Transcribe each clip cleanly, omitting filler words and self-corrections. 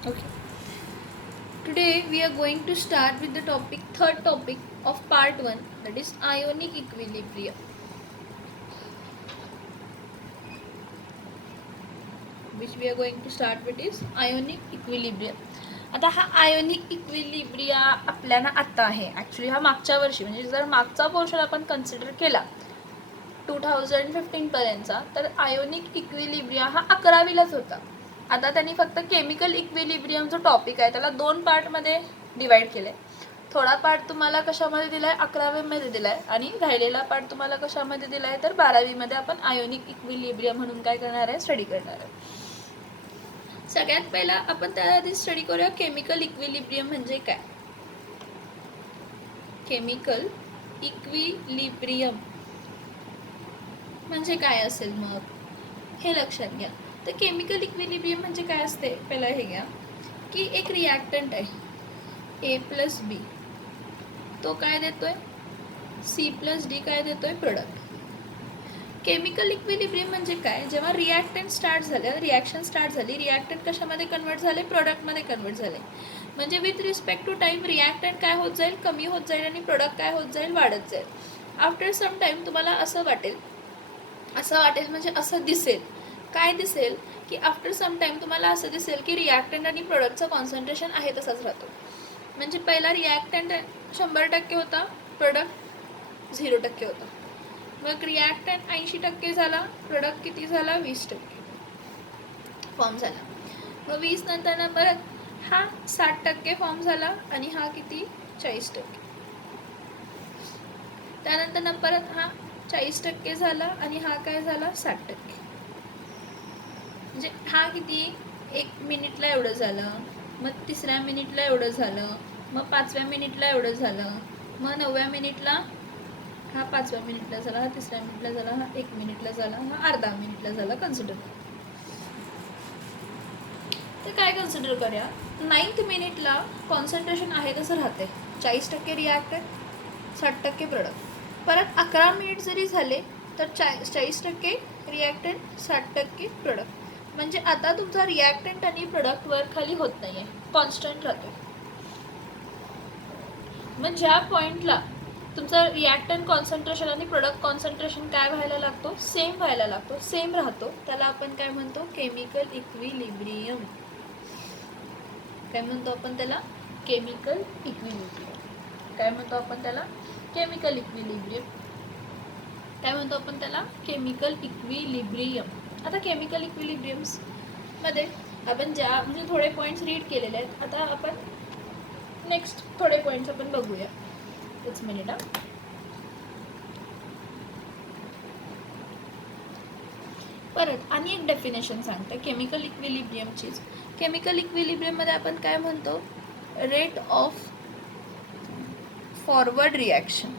Okay. Today we are going to start with the third topic of part 1, that is ionic equilibrium. Which we are going to start with is ionic equilibrium. आता हा ionic equilibria आपल्याला आता आहे. Actually हा मागच्या वर्षी म्हणजे जर मागचा पोर्शन आपण कन्सिडर केला 2015पर्यंतचा, तर आयोनिक इक्विलिब्रिया हा 11वीलाच होता. आता त्यांनी फक्त केमिकल इक्विलिब्रियम जो टॉपिक आहे त्याला 2 पार्टमध्ये डिवाइड केलं आहे. थोडा पार्ट तुम्हाला कशामध्ये दिला आहे, 11वीमध्ये दिला आहे, आणि राहिलेला पार्ट तुम्हाला कशामध्ये दिला आहे तर 12वीमध्ये आपण आयोनिक इक्विलिब्रियम म्हणून काय करणार आहे, स्टडी करणार आहे. सगळ्यात पहिला आपण त्याआधी स्टडी करूया केमिकल इक्विलिब्रियम म्हणजे काय. केमिकल इक्विलिब्रियम म्हणजे काय असेल मग हे लक्षात घ्या. तर केमिकल इक्विलिब्रियम म्हणजे काय असते, पहिला हे घ्या की एक रिॲक्टंट आहे A+B, तो काय देतोय C+D काय देतोय, प्रोडक्ट. केमिकल इक्विलिब्रियम म्हणजे काय, जेव्हा रिॲक्टंट स्टार्ट झालं, रिॲक्शन स्टार्ट झाली, रिॲक्टंट कशामध्ये कन्वर्ट झाले, प्रोडक्टमध्ये कन्वर्ट झाले. म्हणजे with respect to time reactant काय होत जाईल, कमी होत जाईल, आणि प्रोडक्ट काय होत जाईल, वाढत जाईल. आफ्टर सम टाईम तुम्हाला असं वाटेल म्हणजे असं दिसेल, काय दिसेल की आफ्टर सम टाईम तुम्हाला असं दिसेल की रिॲक्टंट आणि प्रोडक्टचं कॉन्सन्ट्रेशन आहे तसाच राहतो. म्हणजे पहिला रिॲक्टंट 100% होता, प्रोडक्ट 0% होता. मग रिॲक्टंट 80% झाला, प्रोडक्ट किती झाला, 20% फॉर्म झाला. मग 20 नंतर परत हा 60% फॉर्म झाला, आणि हा किती, 40%. त्यानंतर परत हा 40% झाला, आणि हा काय झाला, 60%. म्हणजे हा किती, 1 मिनिटला एवढं झालं, मग 3ऱ्या मिनिटला एवढं झालं, मग 5व्या मिनिटला एवढं झालं, मग 9व्या मिनिटला हा 5व्या मिनिटला झाला, हा 3ऱ्या मिनिटला झाला, हा 1 मिनिटला झाला, हा अर्धा मिनिटला झाला. कन्सिडर तर काय कन्सिडर करूया, 9th मिनिटला कॉन्सन्ट्रेशन आहे तसं राहते, 40% रिॲक्टंट 60% प्रोडक्ट. परत 11 मिनिट जरी झाले तर 40% रिॲक्टंट 60% प्रोडक्ट. म्हणजे आता तुमचा रिॲक्टंट आणि प्रोडक्ट वर खाली होत नाही आहे, कॉन्स्टंट राहतो. मग ज्या पॉईंटला तुमचं रिॲक्टंट कॉन्सन्ट्रेशन आणि प्रोडक्ट कॉन्सन्ट्रेशन काय व्हायला लागतो, सेम व्हायला लागतो, सेम राहतो, त्याला आपण काय म्हणतो, केमिकल इक्विलिब्रियम. काय म्हणतो आपण त्याला, केमिकल इक्विलिब्रियम. काय म्हणतो आपण त्याला, केमिकल इक्विलिब्रियम. काय म्हणतो आपण त्याला, केमिकल इक्विलिब्रियम. आता केमिकल इक्विलिब्रियम्स मध्ये आपण ज्या म्हणजे थोडे पॉईंट्स रीड केलेले आहेत, आता आपण नेक्स्ट थोडे पॉईंट्स आपण बघूया. एक मिनिट. परत आणि एक डेफिनेशन सांगते केमिकल इक्विलिब्रियमचीच. केमिकल इक्विलिब्रियममध्ये आपण काय म्हणतो, rate of forward reaction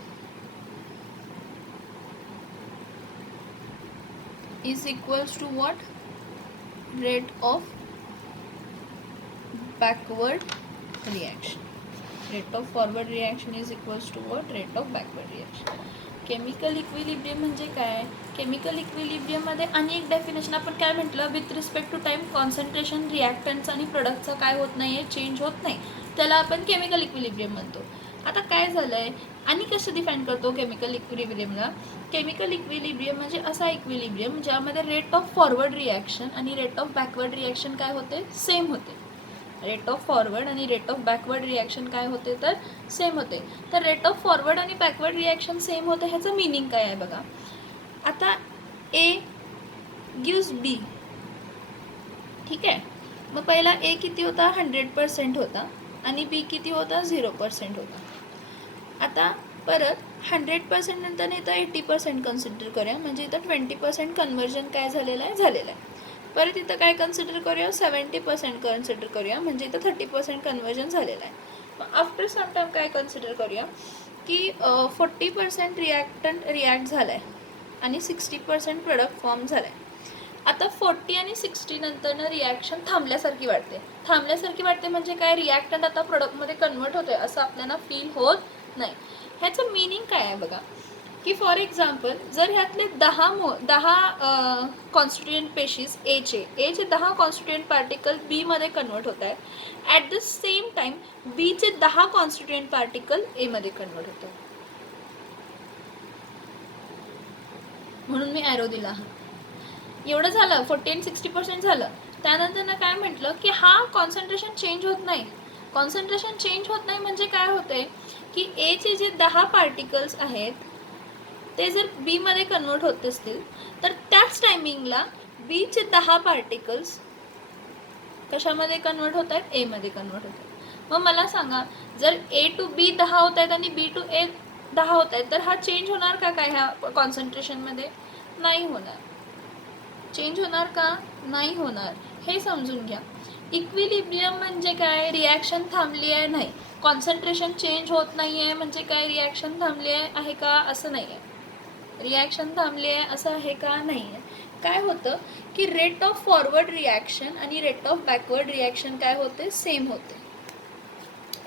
is equals to what, rate of backward reaction. Rate of forward reaction is equals to what, rate of backward reaction. Chemical equilibrium म्हणजे काय, केमिकल इक्विलिब्रियममध्ये आणि एक डेफिनेशन आपण काय म्हटलं, with respect to time concentration reactants आणि प्रोडक्टचा काय होत नाही आहे, चेंज होत नाही, त्याला आपण केमिकल इक्विलिब्रियम म्हणतो. आता काय झालं आहे आणि कसं डिफाईन करतो केमिकल इक्विलिब्रियमला. केमिकल इक्विलिब्रियम म्हणजे असा इक्विलिब्रियम ज्यामध्ये रेट ऑफ फॉरवर्ड रिॲक्शन आणि रेट ऑफ बॅकवर्ड रिॲक्शन काय होते, सेम होते. रेट ऑफ फॉरवर्ड आणि रेट ऑफ बॅकवर्ड रिॲक्शन काय होते तर सेम होते. तर रेट ऑफ फॉरवर्ड आणि बॅकवर्ड रिॲक्शन सेम होते, ह्याचं मिनिंग काय आहे बघा. आता ए गिव्स बी, ठीक आहे. मग पहिला ए किती होता, 100% होता, आणि बी किती होता, 0% होता. आता परत 100% नंतर इथं 80% कन्सिडर करूया, म्हणजे इथं 20% कन्वर्जन काय झालेलं आहे. परत इथं काय कन्सिडर करूया, 70% कन्सिडर करूया, म्हणजे इथं 30% कन्वर्जन झालेलं आहे. मग आफ्टर सम टाईम काय कन्सिडर करूया की 40% रिॲक्टंट रिॲक्ट झाला आहे आणि 60% प्रोडक्ट फॉर्म झाला आहे. आता 40 आणि 60 नंतरनं रिॲक्शन थांबल्यासारखी वाटते म्हणजे काय, रिॲक्टंट आता प्रोडक्टमध्ये कन्वर्ट होतोय असं आपल्याला फील होत नाही. ह्याचं मिनिंग काय आहे बघा. की फॉर एक्झाम्पल जर ह्यातले 10 कॉन्स्टिट्युएंट पेशीज एचे 10 कॉन्स्टिट्युएंट पार्टिकल बीमध्ये कन्वर्ट होत आहेत, ॲट द सेम टाईम बीचे 10 कॉन्स्टिट्युएंट पार्टिकल एमध्ये कन्वर्ट होत आहेत. म्हणून मी ॲरो दिला हा. एवढं झालं, 40 and 60% झालं. त्यानंतर ना काय म्हटलं की हा कॉन्सन्ट्रेशन चेंज होत नाही. कॉन्सन्ट्रेशन चेंज होत नाही म्हणजे काय होतंय की एचे जे 10 पार्टिकल्स आहेत ते जर बीमध्ये कन्वर्ट होत असतील तर त्याच टायमिंगला बीचे 10 पार्टिकल्स कशामध्ये कन्वर्ट होत आहेत, एमध्ये कन्वर्ट होत आहेत. मग मला सांगा, जर ए टू बी 10 होत आहेत आणि बी टू ए 10 होत आहेत तर हा चेंज होणार का काय ह्या कॉन्सन्ट्रेशनमध्ये? नाही होणार. चेंज होणार का? नाही होणार. हे समजून घ्या. इक्विलिब्रियम म्हणजे काय? रिॲक्शन थांबली आहे नाही. कॉन्सन्ट्रेशन चेंज होत नाही आहे म्हणजे काय? रिॲक्शन थांबली आहे का? असं नाही आहे. रिॲक्शन थांबली आहे असं आहे का? नाही आहे. काय होतं की रेट ऑफ फॉरवर्ड रिॲक्शन आणि रेट ऑफ बॅकवर्ड रिॲक्शन काय होते? सेम होते.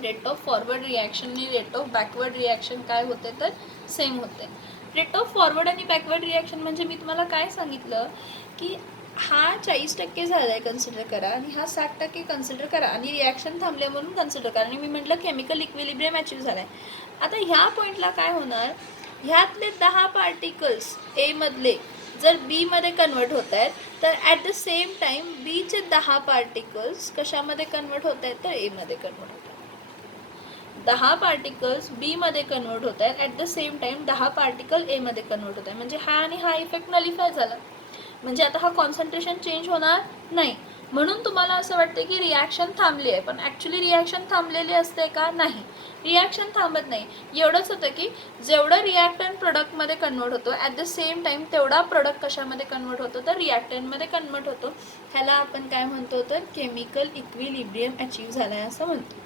रेट ऑफ फॉरवर्ड रिॲक्शन आणि रेट ऑफ बॅकवर्ड रिॲक्शन काय होते तर सेम होते. रेट ऑफ फॉरवर्ड आणि बॅकवर्ड रिॲक्शन म्हणजे मी तुम्हाला काय सांगितलं की हा 40% झाला आहे कन्सिडर करा आणि हा 60% कन्सिडर करा आणि रिॲक्शन थांबले म्हणून कन्सिडर करा आणि मी म्हटलं केमिकल इक्विलिब्रियम अचीव झाला आहे. आता ह्या पॉईंटला काय होणार, ह्यातले 10 पार्टिकल्स एमधले जर बीमध्ये कन्वर्ट होत आहेत तर ॲट द सेम टाईम बीचे 10 पार्टिकल्स कशामध्ये कन्वर्ट होत आहेत तर एमध्ये कन्वर्ट होत आहेत. 10 पार्टिकल्स बीमध्ये कन्वर्ट होत आहेत at the same time 10 particle एमध्ये कन्वर्ट होत आहे. म्हणजे हा आणि हा इफेक्ट नलिफाय झाला. म्हणजे आता हा कॉन्सन्ट्रेशन चेंज होणार नाही. म्हणून तुम्हाला असं वाटतं की रिॲक्शन थांबली आहे, पण ॲक्च्युली रिॲक्शन थांबलेली असते का? नाही, रिॲक्शन थांबत नाही. एवढंच होतं की जेवढं रिॲक्टंट प्रोडक्टमध्ये कन्वर्ट होतो ॲट द सेम टाईम तेवढा प्रोडक्ट कशामध्ये कन्वर्ट होतो तर रिॲक्टंटमध्ये कन्वर्ट होतो. ह्याला आपण काय म्हणतो तर केमिकल इक्विलिब्रियम अचीव झाला आहे असं म्हणतो.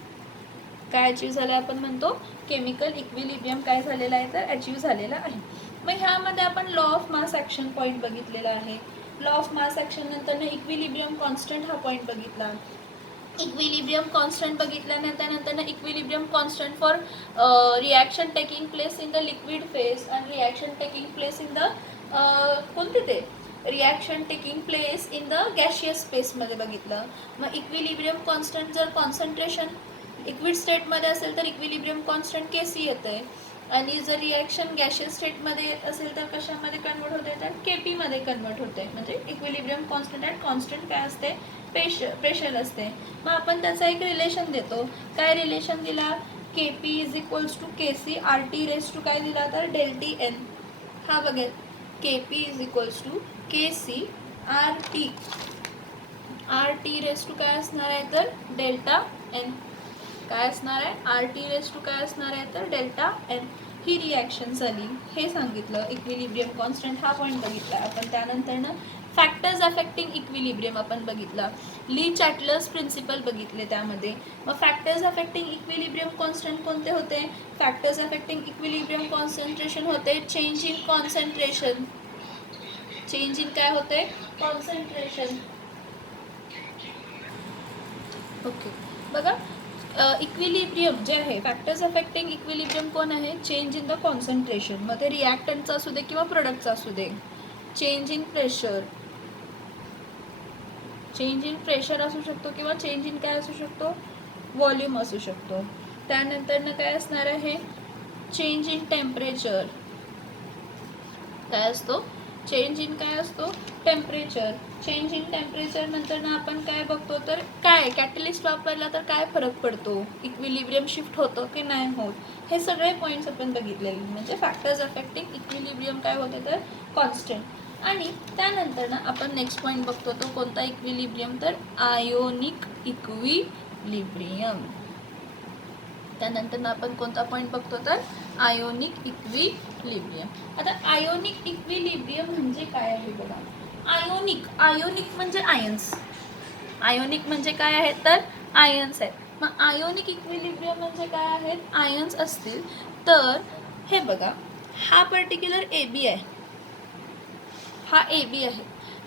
काय अचीव झालं आहे आपण म्हणतो? केमिकल इक्विलिब्रियम काय झालेलं आहे तर अचीव झालेला आहे. मग ह्यामध्ये आपण law of mass action point बघितलेला आहे. लॉ ऑफ मास ॲक्शन नंतर इक्विलिब्रियम कॉन्स्टंट हा पॉईंट बघितला. इक्विलिब्रियम कॉन्स्टंट बघितल्यानंतर equilibrium constant for reaction taking place in the liquid phase आणि reaction taking place in the कोणते ते reaction taking place in the gaseous स्पेसमध्ये बघितलं. मग इक्विलिब्रियम कॉन्स्टंट जर कॉन्सन्ट्रेशन लिक्विड स्टेटमध्ये असेल तर इक्विलिब्रियम कॉन्स्टंट केसी येते आणि जर रिॲक्शन गॅशियस स्टेटमध्ये येत असेल तर कशामध्ये कन्वर्ट होते तर केपीमध्ये कन्वर्ट होते. म्हणजे इक्विलिब्रियम कॉन्स्टंट ॲट कॉन्स्टंट काय असते? प्रेशर असते. मग आपण त्याचा एक रिलेशन देतो. काय रिलेशन दिला? KP is equals to KC R T raise to काय दिला तर डेल्टी एन. हा बघेल, KP is equals to KC R T raise to काय असणार आहे तर डेल्टा एन. काय असणार आहे? आर टी रेस टू काय असणार आहे तर डेल्टा एन. ही रिॲक्शन झाली, हे सांगितलं. इक्विलिब्रियम कॉन्स्टंट हा पॉईंट बघितला आपण. त्यानंतर फॅक्टर्स अफेक्टिंग इक्विलिब्रियम आपण बघितला. ली चॅटलर्स प्रिन्सिपल बघितले त्यामध्ये. मग फॅक्टर्स अफेक्टिंग इक्विलिब्रियम कॉन्स्टंट कोणते होते? फॅक्टर्स अफेक्टिंग इक्विलिब्रियम कॉन्सन्ट्रेशन होते change in concentration. Change in काय होते? कॉन्सन्ट्रेशन. ओके, बघा इक्विलिब्रियम जे आहे, फॅक्टर्स अफेक्टिंग इक्विलिब्रियम कोण आहे? Change in the concentration. मग ते रिॲक्टंटचा असू दे किंवा प्रोडक्टचा असू दे. Change in pressure, change in pressure असू शकतो किंवा चेंज इन काय असू शकतो? व्हॉल्यूम असू शकतो. त्यानंतर काय असणार आहे? Change in temperature. काय असतो? चेंज इन काय असतो? टेम्परेचर. चेंज इन टेम्परेचर नंतर आपण काय बघतो तर काय कॅटलिस्ट वापरला तर काय फरक पडतो? इक्विलिब्रियम शिफ्ट होतो की नाही होत? हे सगळे पॉईंट्स आपण बघितलेले. म्हणजे फॅक्टर्स अफेक्टिंग इक्विलिब्रियम काय होते तर कॉन्स्टंट. आणि त्यानंतर आपण नेक्स्ट पॉईंट बघतो तो कोणता इक्विलिब्रियम तर आयोनिक इक्विलिब्रियम. त्यानंतर आपण कोणता पॉईंट बघतो तर आयोनिक इक्विलिब्रियम. आता आयोनिक इक्विलिब्रियम म्हणजे काय आहे बघा. आयोनिक म्हणजे आयन्स. आयोनिक म्हणजे काय आहे तर आयन्स आहेत. मग आयोनिक इक्विलिब्रियम म्हणजे काय आहेत? आयन्स असतील तर हे बघा, हा पर्टिक्युलर ए बी आहे, हा ए बी आहे.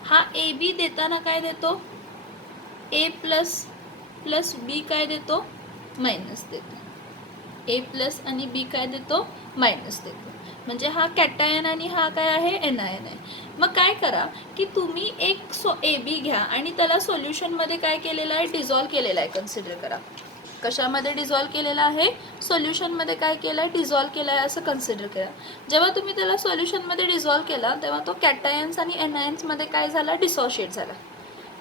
हा ए बी देताना काय देतो? ए प्लस प्लस बी काय देतो? मायनस देतो. ए प्लस आणि बी काय देतो? मायनस देतो. म्हणजे हा कॅटायन आणि हा काय आहे एनायन आहे. मग काय करा की तुम्ही एक AB घ्या आणि त्याला सोल्युशनमध्ये काय केलेलं आहे, डिझॉल्व केलेलं आहे. कन्सिडर करा कशामध्ये डिझॉल्व केलेला आहे, सोल्युशनमध्ये काय केलं आहे, डिझॉल्व केलं आहे असं कन्सिडर करा. जेव्हा तुम्ही त्याला सोल्युशनमध्ये डिझॉल्व केला तेव्हा तो कॅटायन्स आणि एनायन्समध्ये काय झाला, डिसोशिएट झाला.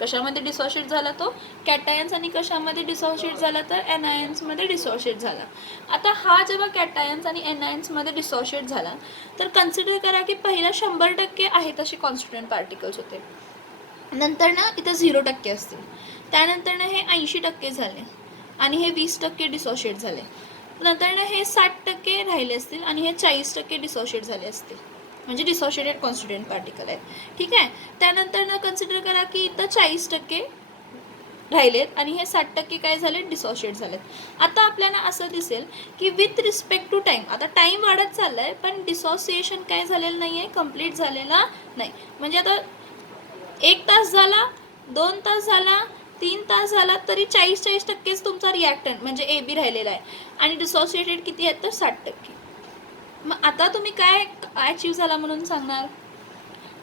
कशामध्ये डिसोशिएट झाला, तो कॅटायन्स आणि कशामध्ये डिसोशिएट झाला, तर एनायन्समध्ये डिसोशिएट झाला. आता हा जेव्हा कॅटायन्स आणि एनायन्समध्ये डिसोशिएट झाला तर कन्सिडर करा की पहिला 100% आहेत असे कॉन्स्टिट्युएंट पार्टिकल्स होते, नंतर ना इथं 0% असतील, त्यानंतर ना हे 80% झाले आणि हे 20% डिसोशिएट झाले, नंतर ना हे 60% राहिले असतील आणि हे 40% डिसोशिएट झाले असतील, म्हणजे डिसोशिएटेड कॉन्स्टिट्युएंट पार्टिकल आहेत. ठीक आहे. त्यानंतर ना कन्सिडर करा की इथं 40% राहिलेत आणि हे 60% काय झाले, डिसोशिएट झालेत. आता आपल्याला असं दिसेल की विथ रिस्पेक्ट टू टाईम, आता टाईम वाढत चालला आहे पण डिसोसिएशन काय झालेलं नाही आहे, कम्प्लीट झालेला नाही. म्हणजे आता 1 तास झाला, 2 तास झाला, 3 तास झाला तरी 40% तुमचा रिॲक्टंट म्हणजे AB राहिलेला आहे आणि डिसोसिएटेड किती आहेत, तर 60%. मग आता तुम्ही काय अचीव झाला म्हणून सांगणार,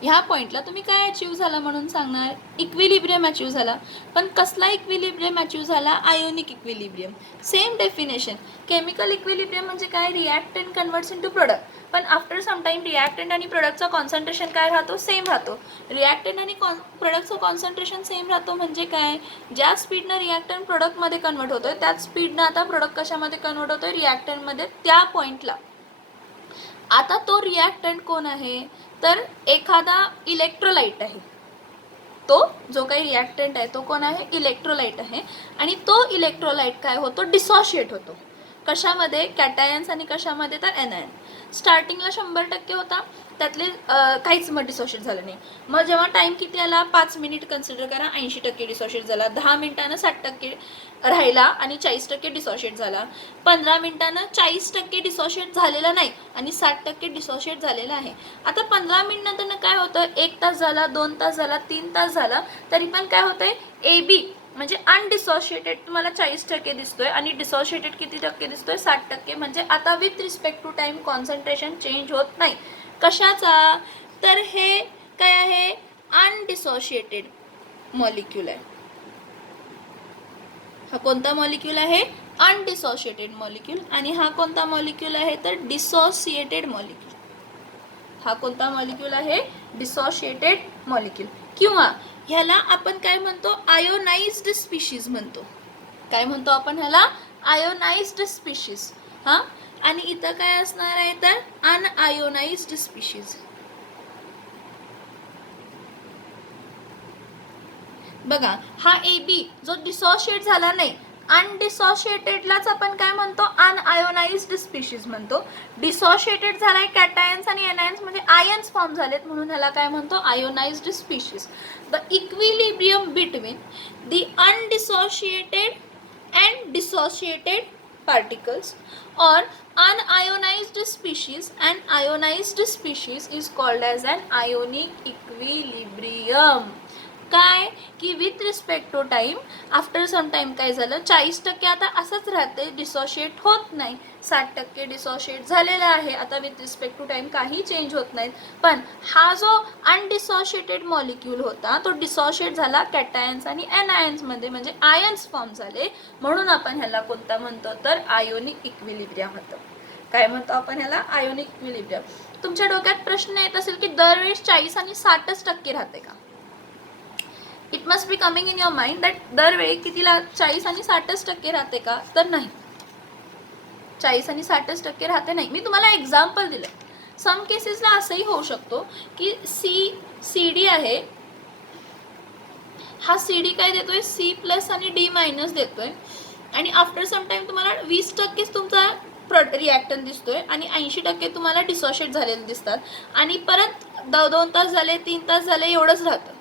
ह्या पॉईंटला तुम्ही काय अचीव झाला म्हणून सांगणार, इक्विलिब्रियम अचीव झाला. पण कसला इक्विलिब्रियम अचीव झाला, ionic equilibrium. Same definition, chemical equilibrium म्हणजे काय, रिॲक्टंट कन्वर्ट्स इनटू प्रोडक्ट, पण आफ्टर सम टाइम रिॲक्टंट आणि प्रोडक्टचा कॉन्सन्ट्रेशन काय राहतो, सेम राहतो. रिॲक्टंट आणि प्रोडक्टचं कॉन्सन्ट्रेशन सेम राहतो म्हणजे काय, ज्या स्पीडनं रिॲक्टंट प्रोडक्टमध्ये कन्वर्ट होतोय त्याच स्पीडनं आता प्रोडक्ट कशामध्ये कन्वर्ट होतोय, रिॲक्टंटमध्ये, त्या पॉईंटला. आता तो रिॲक्टंट कोण आहे, तर एखादा इलेक्ट्रोलाइट आहे. तो जो काही रिॲक्टंट आहे तो कोण आहे, इलेक्ट्रोलाइट आहे. आणि तो इलेक्ट्रोलाइट काय होतो, डिसोशिएट होतो. कशामध्ये, कॅटायन्स आणि कशामध्ये, तर एनायन. स्टार्टिंगला 100% होता, त्यातले काहीच मग डिसोशिएट झालं नाही. मग जेव्हा टाईम किती आला, 5 मिनिट कन्सिडर करा, 80% डिसोशिएट झाला. 10 मिनिटानं 60% राहिला आणि 40% डिसोशिएट झाला. 15 मिनिटानं 40% डिसोशिएट झालेला नाही आणि 60% डिसोशिएट झालेला आहे. आता 15 मिनिट नंतर काय होतं, 1 तास झाला, 2 तास झाला, 3 तास झाला, तरी पण काय होतंय, AB म्हणजे अनडिसोशिएटेड तुम्हाला 40% दिसतोय आणि डिसोशिएटेड किती टक्के दिसतोय, 60%. म्हणजे आता with respect to time concentration change होत नाही. कशाचा, तर हे काय आहे, अनडिसोशिएटेड मॉलिक्यूल आहे. हा कोणता मॉलिक्यूल आहे, अनडिसोशिएटेड मॉलिक्यूल. आणि हा कोणता मॉलिक्यूल आहे, तर डिसोसिएटेड मॉलिक्यूल. हा कोणता मॉलिक्यूल आहे, डिसोसिएटेड मॉलिक्यूल. किंवा ह्याला आपण काय म्हणतो, आयोनाइज्ड स्पीशीज म्हणतो. काय म्हणतो आपण ह्याला, आयोनाइज्ड स्पीशीज. हां, आणि इथं काय असणार आहे, तर अनआयोनाइज्ड स्पीशीज. बघा, हा AB जो डिसोशिएट झाला नाही, अनडिसोशिएटेडलाच आपण काय म्हणतो, अनआयोनाइज्ड स्पीशीज म्हणतो. डिसोशिएटेड झालाय, कॅटायन्स आणि एनायन्स म्हणजे आयन्स फॉर्म झालेत म्हणून ह्याला काय म्हणतो, ionized species. The equilibrium between the undissociated and dissociated particles or unionized species and ionized species is called as an ionic equilibrium. काय की with respect to time, after some time काय झालं, 40% आता असंच राहते, डिसोशिएट होत नाही. 60% डिसोशिएट झालेला आहे, आता विथ रिस्पेक्ट टू टाईम काही चेंज होत नाहीत. पण हा जो अनडिसोशिएटेड मॉलिक्यूल होता तो डिसोशिएट झाला कॅटायन्स आणि एनायन्समध्ये, म्हणजे आयन्स फॉर्म झाले, म्हणून आपण ह्याला कोणता म्हणतो, तर आयोनिक इक्विलिब्रियम होतं. काय म्हणतो आपण ह्याला, आयोनिक इक्विलिब्रियम. तुमच्या डोक्यात प्रश्न येत असेल की दरवेळेस 40 आणि 60% राहते का. It must be coming in your mind that दरवेळी कितीला 40 आणि 60% राहते का, तर नाही, 40 आणि 60% राहते नाही. मी तुम्हाला एक्झाम्पल दिलं. सम केसेसला असंही होऊ शकतो की CD आहे, हा CD काय देतोय, C+ आणि D- देतोय आणि आफ्टर सम टाइम तुम्हाला 20% तुमचा रिॲक्टंट दिसतोय आणि 80% तुम्हाला डिसोशिएट झालेले दिसतात आणि परत 2 तास झाले, 3 तास झाले, एवढंच राहतं.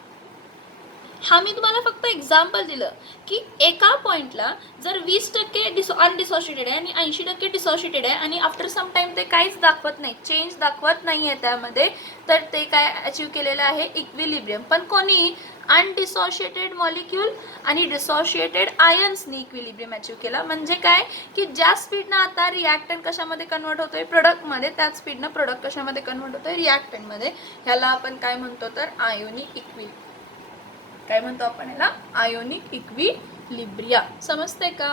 हा मी तुम्हाला फक्त एक्झाम्पल दिलं की एका पॉईंटला जर 20% अनडिसोशिएटेड आहे आणि 80% डिसोशिएटेड आहे आणि आफ्टर सम टाइम ते काहीच दाखवत नाही, चेंज दाखवत नाही आहे त्यामध्ये, तर ते काय अचीव केलेलं आहे, इक्विलिब्रियम. पण कोणी अनडिसोशिएटेड मॉलिक्यूल आणि डिसोशिएटेड आयन्सनी इक्विलिब्रियम अचीव केला. म्हणजे काय की ज्या स्पीडनं आता रिॲक्टंट कशामध्ये कन्वर्ट होतोय, प्रोडक्टमध्ये, त्याच स्पीडनं प्रोडक्ट कशामध्ये कन्वर्ट होतोय, रिॲक्टंटमध्ये. ह्याला आपण काय म्हणतो तर आयोनिक काय म्हणतो आपण याला, आयोनिक इक्विलिब्रिया. समजते का?